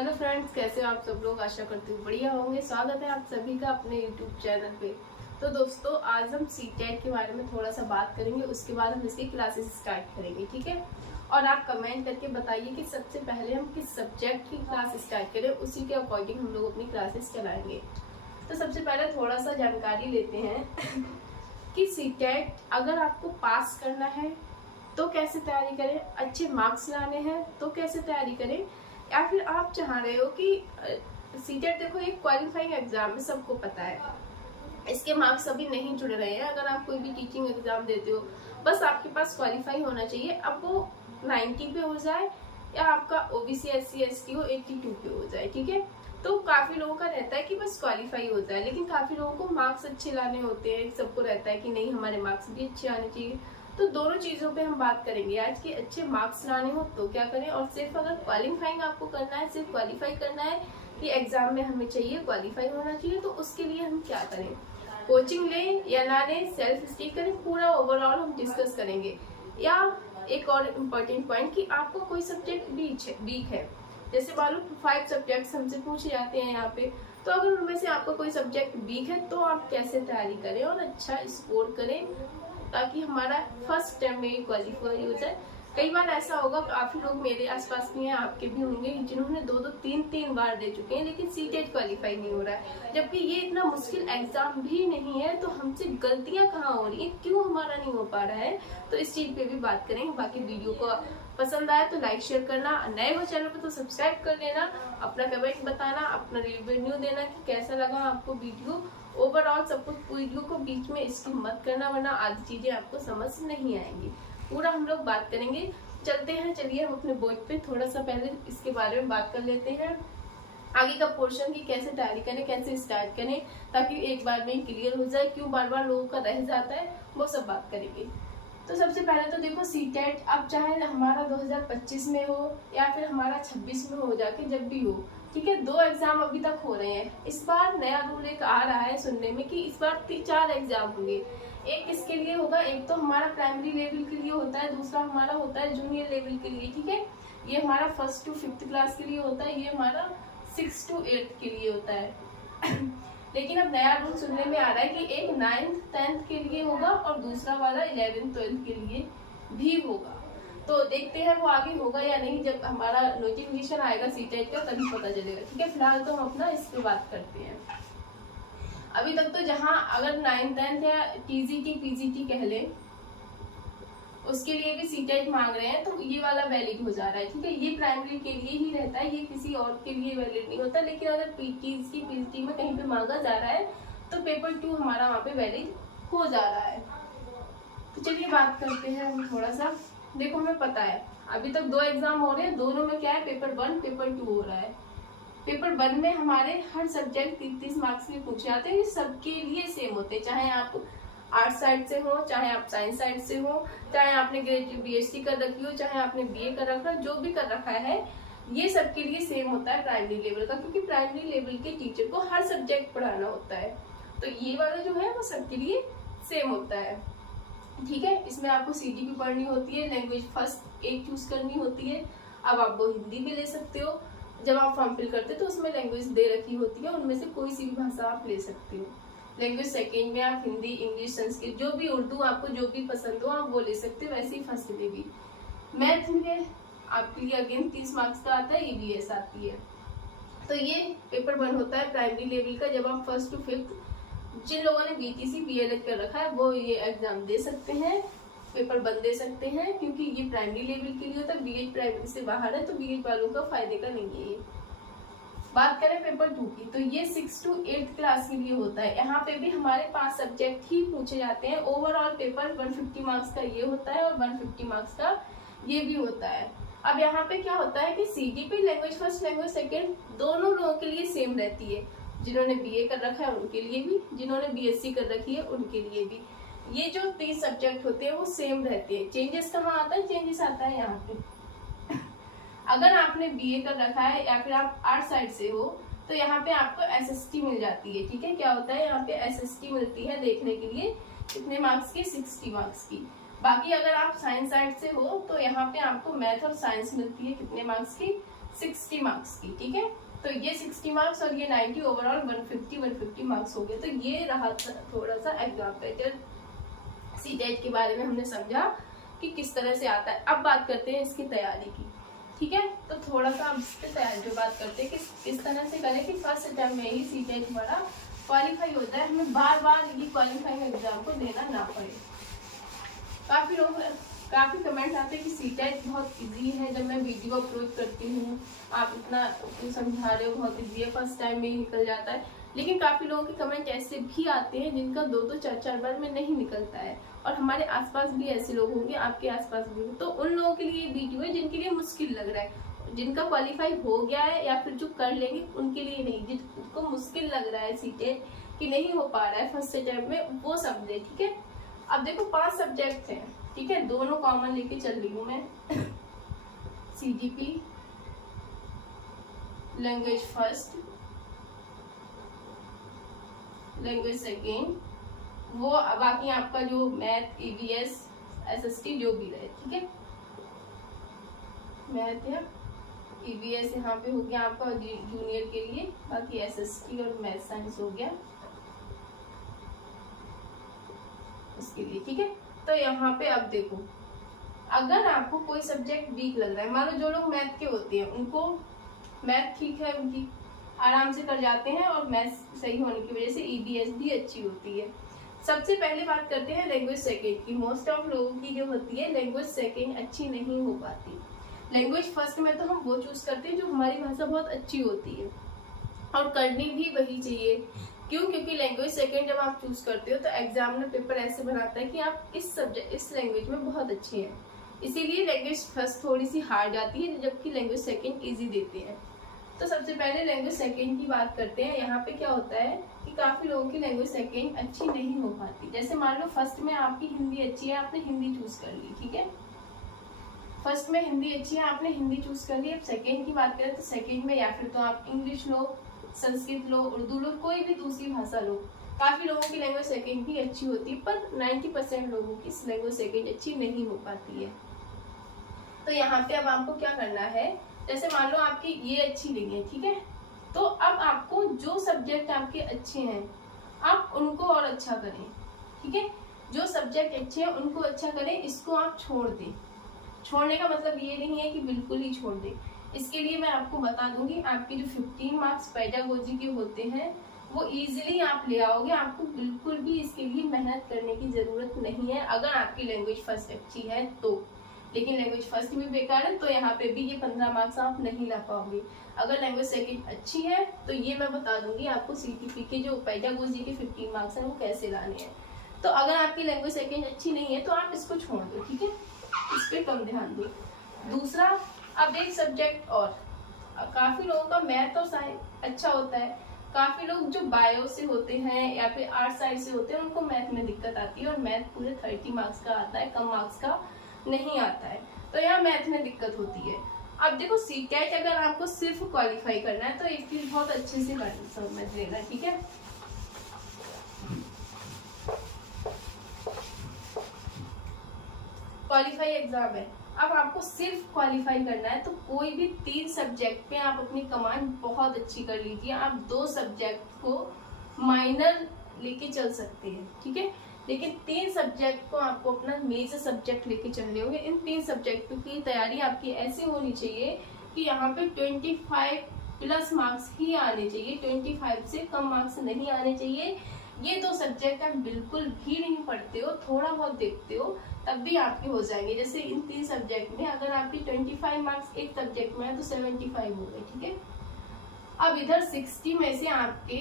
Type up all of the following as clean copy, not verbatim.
Hello friends, कैसे हो आप सब लोग। आशा करती हूँ बढ़िया होंगे। स्वागत है आप सभी का अपने यूट्यूब चैनल पे। तो दोस्तों, आज हम सीटेट के बारे में थोड़ा सा बात करेंगे, उसके बाद हम इसकी क्लासेस स्टार्ट करेंगे, ठीक है। और आप कमेंट करके बताइए कि सबसे पहले हम किस सब्जेक्ट की क्लास स्टार्ट करें, उसी के अकॉर्डिंग हम लोग अपनी क्लासेस चलाएंगे। तो सबसे पहले थोड़ा सा जानकारी लेते हैं कि सीटेट अगर आपको पास करना है तो कैसे तैयारी करें, अच्छे मार्क्स लाने हैं तो कैसे तैयारी करें, या फिर आप चाह रहे हो कि सीटेट देखो एक क्वालिफाइंग एग्जाम है, सबको पता है, इसके मार्क्स अभी नहीं जुड़ रहे हैं। अगर आप कोई भी टीचिंग एग्जाम देते हो, बस आपके पास क्वालिफाई होना चाहिए। अब वो 90 पे हो जाए या आपका ओबीसी SC ST हो 82 पे हो जाए, ठीक है। तो काफी लोगों का रहता है कि बस क्वालिफाई हो जाए, लेकिन काफी लोगों को मार्क्स अच्छे लाने होते हैं। सबको रहता है कि नहीं, हमारे मार्क्स भी अच्छे आने चाहिए। तो दोनों चीजों पे हम बात करेंगे आज कि अच्छे मार्क्स लाने हो तो क्या करें, और सिर्फ अगर क्वालिफाइंग आपको करना है, सिर्फ क्वालिफाई करना है कि एग्जाम में हमें चाहिए क्वालिफाई होना चाहिए, तो उसके लिए हम क्या करें, कोचिंग लें या ना लें, सेल्फ स्टडी करें, पूरा ओवरऑल हम डिस्कस करेंगे। या एक और इम्पोर्टेंट पॉइंट कि आपको कोई सब्जेक्ट वीक है, जैसे मान लो 5 सब्जेक्ट्स हमसे पूछे जाते हैं यहाँ पे, तो अगर उनमें से आपका कोई सब्जेक्ट वीक है तो आप कैसे तैयारी करें और अच्छा स्कोर करें, ताकि हमारा फर्स्ट टाइम में क्वालिफाई हो जाए। कई बार ऐसा होगा, काफी लोग मेरे आसपास भी हैं, आपके भी होंगे, जिन्होंने 2-2 3-3 बार दे चुके हैं लेकिन सीटेट क्वालिफाई नहीं हो रहा है। जबकि ये इतना मुश्किल एग्जाम भी नहीं है, तो हमसे गलतियां कहाँ हो रही है, क्यों हमारा नहीं हो पा रहा है, तो इस चीज पे भी बात करेंगे। बाकी वीडियो को पसंद आया तो लाइक शेयर करना, नए हो चैनल पे तो सब्सक्राइब कर लेना, अपना कमेंट बताना, अपना रिव्यू देना कि कैसा लगा आपको वीडियो। ओवरऑल सब कुछ वीडियो को बीच में स्किप मत करना, वरना आधी चीजें आपको समझ नहीं आएंगी। पूरा हम लोग बात करेंगे। चलते हैं, चलिए हम अपने बोर्ड पे थोड़ा सा पहले इसके बारे में बात कर लेते हैं, आगे का पोर्शन की कैसे तैयारी करें, कैसे स्टार्ट करें, ताकि एक बार में क्लियर हो जाए, क्यों बार बार लोगों का रह जाता है, वो सब बात करेंगे। तो सबसे पहले तो देखो, सीटेट अब चाहे हमारा 2025 में हो या फिर हमारा 26 में हो, जाके जब भी हो, ठीक है। 2 एग्जाम अभी तक हो रहे हैं। इस बार नया रूल एक आ रहा है सुनने में कि इस बार 4 एग्जाम होंगे। एक इसके लिए होगा, एक तो हमारा प्राइमरी लेवल के लिए होता है, दूसरा हमारा होता है जूनियर लेवल के लिए, ठीक है। ये हमारा 1st to 5th क्लास के लिए होता है, ये हमारा 6th to 8th के लिए होता है। लेकिन अब नया रूल सुनने में आ रहा है कि एक 9th 10th के लिए होगा और दूसरा वाला 11th 12th के लिए भी होगा। तो देखते हैं वो आगे होगा या नहीं, जब हमारा नोटिफिकेशन आएगा सीटेट का तभी पता चलेगा, ठीक है। फिलहाल तो हम अपना इस पे बात करते हैं। अभी तक तो जहाँ अगर 9th 10th या TGT PGT कह लें, उसके लिए भी सीटेट मांग रहे हैं, तो ये वाला वैलिड हो जा रहा है, ठीक है। ये प्राइमरी के लिए ही रहता है, ये किसी और के लिए वैलिड नहीं होता। लेकिन अगर TGT PGT में कहीं पे मांगा जा रहा है तो पेपर 2 हमारा वहाँ पे वैलिड हो जा रहा है। तो चलिए बात करते हैं हम थोड़ा सा। देखो, हमें पता है अभी तक 2 एग्जाम हो रहे हैं, दोनों में क्या है, पेपर 1 पेपर 2 हो रहा है। पेपर 1 में हमारे हर सब्जेक्ट 30 मार्क्स के पूछे जाते हैं, ये सबके लिए सेम होते हैं, चाहे आप आर्ट साइड से हो, चाहे आप साइंस साइड से हो, चाहे आपने ग्रेजुएट BSc कर रखी हो, चाहे आपने BA कर रखा है, जो भी कर रखा है, ये सबके लिए सेम होता है प्राइमरी लेवल का, क्योंकि प्राइमरी लेवल के टीचर को हर सब्जेक्ट पढ़ाना होता है। तो ये वाला जो है वो सबके लिए सेम होता है, ठीक है। इसमें आपको CTP पढ़नी होती है, लैंग्वेज फर्स्ट एक चूज करनी होती है। अब आप वो हिंदी भी ले सकते हो, जब आप फॉर्म फिल करते हो तो उसमें लैंग्वेज दे रखी होती है, उनमें से कोई सी भी भाषा आप ले सकते हो। लैंग्वेज सेकेंड में आप हिंदी, इंग्लिश, संस्कृत, जो भी, उर्दू, आपको जो भी पसंद हो आप वो ले सकते हो। वैसे ही फर्स्ट में भी मैथ में आपके लिए अगेन 30 मार्क्स का आता है, EVS आती है। तो ये पेपर 1 होता है प्राइमरी लेवल का। जब आप 1st to 5th, जिन लोगों ने BTC BLED कर रखा है वो ये एग्जाम दे सकते हैं, पेपर 1 दे सकते हैं, क्योंकि ये प्राइमरी लेवल के लिए होता है। BEd प्राइमरी से बाहर है, तो BEd वालों का फायदे का नहीं है ये। बात करें पेपर 2 की, तो ये 6th to 8th क्लास के लिए होता है। यहाँ पे भी हमारे 5 सब्जेक्ट ही पूछे जाते हैं। ओवरऑल पेपर 150 मार्क्स का ये होता है और 150 मार्क्स का ये भी होता है। अब यहाँ पे क्या होता है कि CTP language first, language second, दोनों लोगों के लिए सेम रहती है। जिन्होंने BA कर रखा है उनके लिए भी, जिन्होंने BSc कर रखी है उनके लिए भी, ये जो 3 सब्जेक्ट होते हैं वो सेम रहते हैं। चेंजेस कहाँ आता है, चेंजेस आता है यहाँ पे। अगर आपने BA कर रखा है या फिर आप आर्ट साइड से हो, तो यहाँ पे आपको SST मिल जाती है, ठीक है। क्या होता है, यहाँ पे SST मिलती है देखने के लिए, कितने मार्क्स की, 60 मार्क्स की। बाकी अगर आप साइंस साइड से हो तो यहाँ पे आपको मैथ और साइंस मिलती है, कितने मार्क्स की, 60 मार्क्स की, ठीक है। तो ये 60 मार्क्स और ये 90, ओवरऑल 150 मार्क्स हो गए। तो ये रहा थोड़ा सा एग्जाम पैटर्न सीटेट के बारे में, हमने समझा कि किस तरह से आता है। अब बात करते हैं इसकी तैयारी की, ठीक है। तो थोड़ा सा अब इसकी तैयारी जो बात करते हैं कि किस तरह से करें कि फर्स्ट अटैम्प्ट में ही सीटेट हमारा क्वालिफाई होता है, हमें बार बार ये क्वालिफाइंग एग्जाम को देना ना पड़े। काफी कमेंट आते हैं कि सीटेट बहुत इजी है। जब मैं वीडियो अपलोड करती हूँ आप इतना समझा रहे हो बहुत इजी है, फर्स्ट टाइम में ही निकल जाता है। लेकिन काफी लोगों के कमेंट ऐसे भी आते हैं जिनका 2-2, 4-4 बार में नहीं निकलता है, और हमारे आसपास भी ऐसे लोग होंगे, आपके आसपास भी हो। तो उन लोगों के लिए वीडियो है जिनके लिए मुश्किल लग रहा है, जिनका क्वालिफाई हो गया है या फिर जो कर लेंगे उनके लिए नहीं, जिनको मुश्किल लग रहा है सीटेट कि नहीं हो पा रहा है फर्स्ट अटैम्प्ट में, वो समझे, ठीक है। अब देखो 5 सब्जेक्ट हैं, ठीक है, दोनों कॉमन लेके चल रही हूँ मैं। CGP, language first, language second, वो बाकी आपका जो मैथ, EVS, SST जो भी रहे, ठीक है। मैथ या EVS यहाँ पे हो गया आपका जूनियर के लिए, बाकी SST और मैथ साइंस हो गया उसके लिए, ठीक है। तो यहाँ पे अब देखो, अगर आपको कोई सब्जेक्ट वीक लग रहा है, मान लो जो लोग मैथ के होते हैं उनको मैथ ठीक है, उनकी आराम से कर जाते हैं, और मैथ सही होने की वजह से EVS भी अच्छी होती है। सबसे पहले बात करते हैं लैंग्वेज सेकेंड की। मोस्ट ऑफ लोगों की जो होती है लैंग्वेज सेकेंड अच्छी नहीं हो पाती। लैंग्वेज फर्स्ट में तो हम वो चूज करते हैं जो हमारी भाषा बहुत अच्छी होती है, और करनी भी वही चाहिए। क्यों? क्योंकि लैंग्वेज सेकेंड जब आप चूज करते हो तो एग्जामिनर पेपर ऐसे बनाता है कि आप इस लैंग्वेज में बहुत अच्छे हैं, इसीलिए लैंग्वेज फर्स्ट थोड़ी सी हार्ड जाती है, जबकि लैंग्वेज सेकेंड इजी देते हैं। तो सबसे पहले लैंग्वेज सेकेंड की बात करते हैं। यहाँ पे क्या होता है कि काफी लोगों की लैंग्वेज सेकेंड अच्छी नहीं हो पाती। जैसे मान लो फर्स्ट में आपकी हिंदी अच्छी है, आपने हिंदी चूज कर ली, ठीक है, फर्स्ट में हिंदी अच्छी है, आपने हिंदी चूज कर ली। अब सेकेंड की बात करें तो सेकेंड में या फिर तो आप इंग्लिश लो, संस्कृत लो, उर्दू लो, कोई भी दूसरी भाषा लो। काफी लोगों की लैंग्वेज सेकेंड भी अच्छी होती है, पर 90% लोगों की लैंग्वेज सेकेंड अच्छी नहीं हो पाती है। तो यहाँ पे अब आपको क्या करना है, जैसे मान लो आपकी ये अच्छी नहीं है, ठीक है, तो अब आपको जो सब्जेक्ट आपके अच्छे हैं आप उनको और अच्छा करें, ठीक है। जो सब्जेक्ट अच्छे हैं उनको अच्छा करें, इसको आप छोड़ दें। छोड़ने का मतलब ये नहीं है कि बिल्कुल ही छोड़ दें। इसके लिए मैं आपको बता दूंगी, आपके जो 15 मार्क्स पेडागोजी के होते हैं वो इजीली आप ले आओगे। आपको बिल्कुल भी इसके लिए मेहनत करने की जरूरत नहीं है, अगर आपकी लैंग्वेज फर्स्ट अच्छी है तो। लेकिन लैंग्वेज फर्स्ट भी बेकार है तो यहाँ पे भी ये 15 मार्क्स आप नहीं ला पाओगे। अगर लैंग्वेज सेकेंड अच्छी है तो ये मैं बता दूंगी आपको CTP के जो पेडागोजी के 15 मार्क्स हैं वो कैसे लाने हैं। तो अगर आपकी लैंग्वेज सेकेंड अच्छी नहीं है तो आप इसको छोड़ दो, ठीक है, इस पे कम ध्यान दो। दूसरा, अब एक सब्जेक्ट और, काफी लोगों का मैथ और साइंस अच्छा होता है, काफी लोग जो बायो से होते हैं या फिर आर्ट साइड से होते हैं उनको मैथ में दिक्कत आती है, और मैथ पूरे 30 मार्क्स का आता है, कम मार्क्स का नहीं आता है, तो यहाँ मैथ में दिक्कत होती है। अब देखो सीटेट अगर आपको सिर्फ क्वालिफाई करना है तो एक चीज बहुत अच्छे से समझ लेना, ठीक है। क्वालिफाई एग्जाम है, अब आपको सिर्फ क्वालिफाई करना है तो कोई भी 3 सब्जेक्ट पे आप अपनी कमांड बहुत अच्छी कर लीजिए। आप 2 सब्जेक्ट को माइनर लेके चल सकते हैं, ठीक है, लेकिन 3 सब्जेक्ट को आपको अपना मेजर सब्जेक्ट लेके चलने होंगे। इन 3 सब्जेक्ट की तैयारी आपकी ऐसी होनी चाहिए कि यहाँ पे 25 प्लस मार्क्स ही आने चाहिए, 25 से कम मार्क्स नहीं आने चाहिए। ये 2 सब्जेक्ट आप बिल्कुल भी नहीं पढ़ते हो, थोड़ा बहुत देखते हो, तब भी आपके हो जाएंगे। जैसे इन 3 सब्जेक्ट में अगर आपकी 25 मार्क्स एक सब्जेक्ट में है तो 75 हो गए, ठीक है। अब इधर 60 में से आपके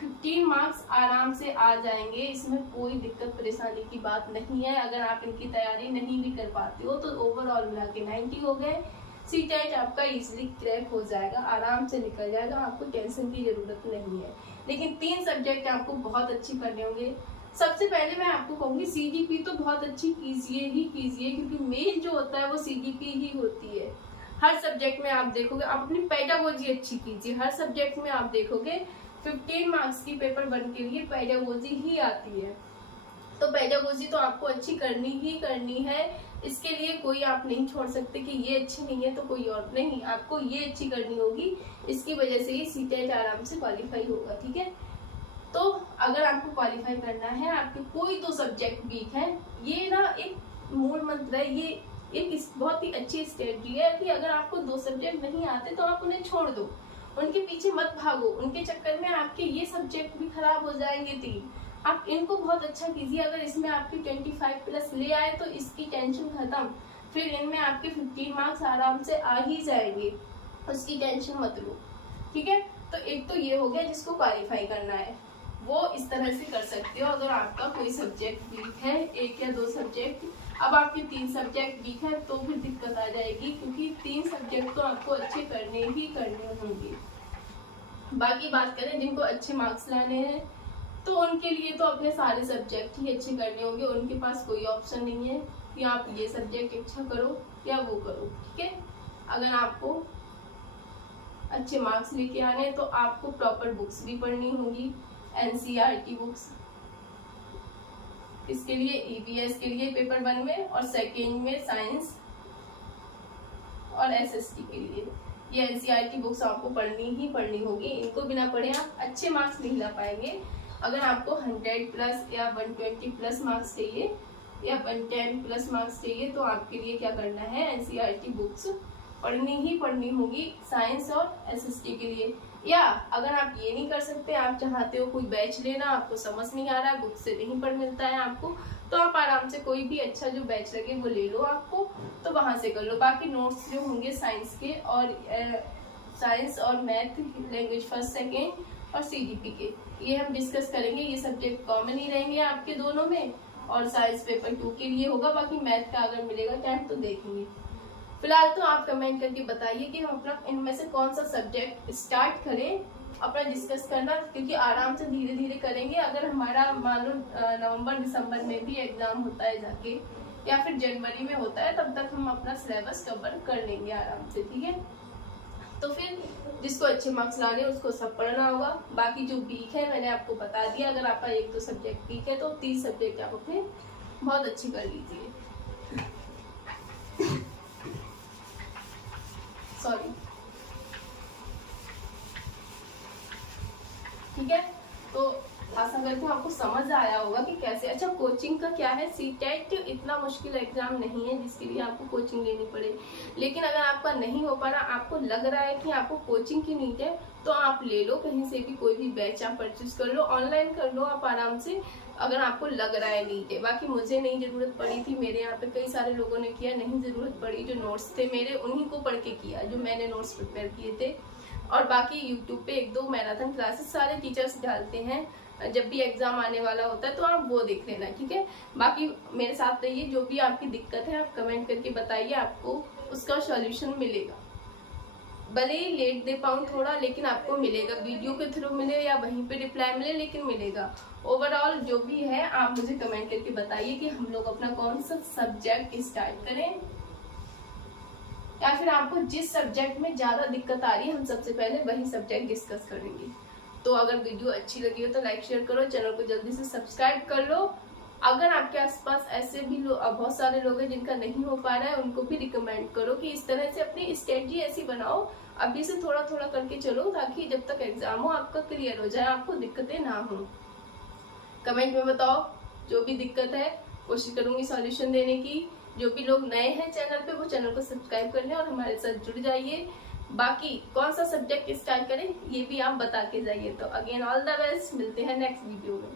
15 मार्क्स आराम से आ जाएंगे, इसमें कोई दिक्कत परेशानी की बात नहीं है। अगर आप इनकी तैयारी नहीं भी कर पाते हो तो ओवरऑल मिला के 90 हो गए। सीटेट आपका इजीली क्रैक हो जाएगा, आराम से निकल जाएगा, आपको टेंशन की जरूरत नहीं है। लेकिन 3 सब्जेक्ट आपको बहुत अच्छी करने होंगे। सबसे पहले मैं आपको कहूंगी CGP तो बहुत अच्छी कीजिए ही कीजिए, क्योंकि मेन जो होता है वो CGP ही होती है। हर सब्जेक्ट में आप देखोगे, आप अपनी पेडागोजी अच्छी कीजिए। हर सब्जेक्ट में आप देखोगे 15 मार्क्स की पेपर 1 के लिए पेडागोजी ही आती है। तो पेडागोजी तो आपको अच्छी करनी ही करनी है। इसके लिए कोई आप नहीं छोड़ सकते कि ये अच्छी नहीं है तो कोई और नहीं, आपको ये अच्छी करनी होगी। इसकी वजह से ही सीटेट आराम से क्वालिफाई होगा, ठीक है। तो अगर आपको क्वालिफाई करना है, आपके कोई 2 सब्जेक्ट वीक है, ये ना एक मूल मंत्र है, ये एक बहुत ही अच्छी स्ट्रेटजी है कि अगर आपको 2 सब्जेक्ट नहीं आते तो आप उन्हें छोड़ दो, उनके पीछे मत भागो, उनके चक्कर में आपके ये सब्जेक्ट भी खराब हो जाएंगे 3। आप इनको बहुत अच्छा कीजिए। अगर इसमें आपकी 25+ ले आए तो इसकी टेंशन खत्म, फिर इनमें आपके 15 मार्क्स आराम से आ ही जाएंगे, उसकी टेंशन मत लो, ठीक है। तो एक तो ये हो गया जिसको क्वालिफाई करना है, वो इस तरह से कर सकते हो। अगर आपका कोई सब्जेक्ट वीक है, 1 या 2 सब्जेक्ट, अब आपके 3 सब्जेक्ट वीक है तो फिर दिक्कत आ जाएगी, क्योंकि 3 सब्जेक्ट तो आपको अच्छे करने ही करने होंगे। बाकी बात करें जिनको अच्छे मार्क्स लाने हैं तो उनके लिए तो अपने सारे सब्जेक्ट ही अच्छे करने होंगे, उनके पास कोई ऑप्शन नहीं है कि आप ये सब्जेक्ट अच्छा करो या वो करो, ठीक है। अगर आपको अच्छे मार्क्स लेके आने हैं तो आपको प्रॉपर बुक्स भी पढ़नी होगी, NCERT बुक्स। इसके लिए EVS के लिए पेपर 1 में और सेकेंड में साइंस और SST के लिए ये NCERT बुक्स आपको पढ़नी ही पढ़नी होगी। इनको बिना पढ़े आप अच्छे मार्क्स नहीं ला पाएंगे। अगर आपको 100+ या 120+ मार्क्स चाहिए या 110+ मार्क्स चाहिए तो आपके लिए क्या करना है, NCERT बुक्स पढ़नी ही पढ़नी होगी साइंस और SST के लिए। या अगर आप ये नहीं कर सकते, आप चाहते हो कोई बैच लेना, आपको समझ नहीं आ रहा, बुक से नहीं पढ़ मिलता है आपको, तो आप आराम से कोई भी अच्छा जो बैच लगे वो ले लो आपको, तो वहां से कर लो। बाकी नोट्स जो होंगे साइंस के और साइंस और मैथ, लैंग्वेज फर्स्ट सेकेंड और CGP के, ये हम डिस्कस करेंगे। ये सब्जेक्ट कॉमन ही रहेंगे आपके दोनों में, और साइंस पेपर 2 के लिए होगा। बाकी मैथ का अगर मिलेगा टाइम तो देखेंगे। फिलहाल तो आप कमेंट करके बताइए कि हम अपना इनमें से कौन सा सब्जेक्ट स्टार्ट करें अपना डिस्कस करना, क्योंकि आराम से धीरे धीरे करेंगे। अगर हमारा मान लो नवंबर दिसंबर में भी एग्जाम होता है जाके, या फिर जनवरी में होता है, तब तक हम अपना सिलेबस कवर कर लेंगे आराम से, ठीक है। तो फिर जिसको अच्छे मार्क्स लाने उसको सब पढ़ना होगा। बाकी जो वीक है मैंने आपको बता दिया, अगर आपका 1-2 सब्जेक्ट वीक है तो 3 सब्जेक्ट आप अपने बहुत अच्छे कर लीजिए। सॉरी, ठीक है। तो आशा करती हूँ आपको समझ आया होगा कि कैसे। अच्छा, कोचिंग का क्या है, सीटेट इतना मुश्किल एग्जाम नहीं है जिसके लिए आपको कोचिंग लेनी पड़े। लेकिन अगर आपका नहीं हो पा रहा, आपको लग रहा है कि आपको कोचिंग की नीड है, तो आप ले लो कहीं से भी, कोई भी बैच आप परचेज कर लो, ऑनलाइन कर लो आप आराम से, अगर आपको लग रहा है नीड है। बाकी मुझे नहीं जरूरत पड़ी थी, मेरे यहाँ पे कई सारे लोगों ने किया, नहीं जरूरत पड़ी। जो नोट्स थे मेरे उन्हीं को पढ़ के किया, जो मैंने नोट्स प्रिपेयर किए थे। और बाकी यूट्यूब पे 1-2 मैराथन क्लासेस सारे टीचर्स डालते हैं, जब भी एग्जाम आने वाला होता है तो आप वो देख लेना, ठीक है। बाकी मेरे साथ रहिए, जो भी आपकी दिक्कत है आप कमेंट करके बताइए, आपको उसका सॉल्यूशन मिलेगा। भले ही लेट दे पाऊँ थोड़ा, लेकिन आपको मिलेगा, वीडियो के थ्रू मिले या वहीं पे रिप्लाई मिले, लेकिन मिलेगा। ओवरऑल जो भी है आप मुझे कमेंट करके बताइए कि हम लोग अपना कौन सा सब्जेक्ट स्टार्ट करें, या फिर आपको जिस सब्जेक्ट में ज्यादा दिक्कत आ रही है हम सबसे पहले वही सब्जेक्ट डिस्कस करेंगे। तो अगर वीडियो अच्छी लगी हो तो लाइक शेयर करो, चैनल को जल्दी से सब्सक्राइब कर लो। अगर आपके आसपास ऐसे भी बहुत सारे लोग हैं जिनका नहीं हो पा रहा है, उनको भी रिकमेंड करो कि इस तरह से अपनी स्ट्रेटजी ऐसी बनाओ, अभी से थोड़ा थोड़ा करके चलो, ताकि जब तक एग्जाम हो आपका क्लियर हो जाए, आपको दिक्कतें ना हो। कमेंट में बताओ जो भी दिक्कत है, कोशिश करूंगी सॉल्यूशन देने की। जो भी लोग नए हैं चैनल पे, वो चैनल को सब्सक्राइब कर लें और हमारे साथ जुड़ जाइए। बाकी कौन सा सब्जेक्ट स्टार्ट करें ये भी आप बता के जाइए। तो अगेन ऑल द बेस्ट, मिलते हैं नेक्स्ट वीडियो में।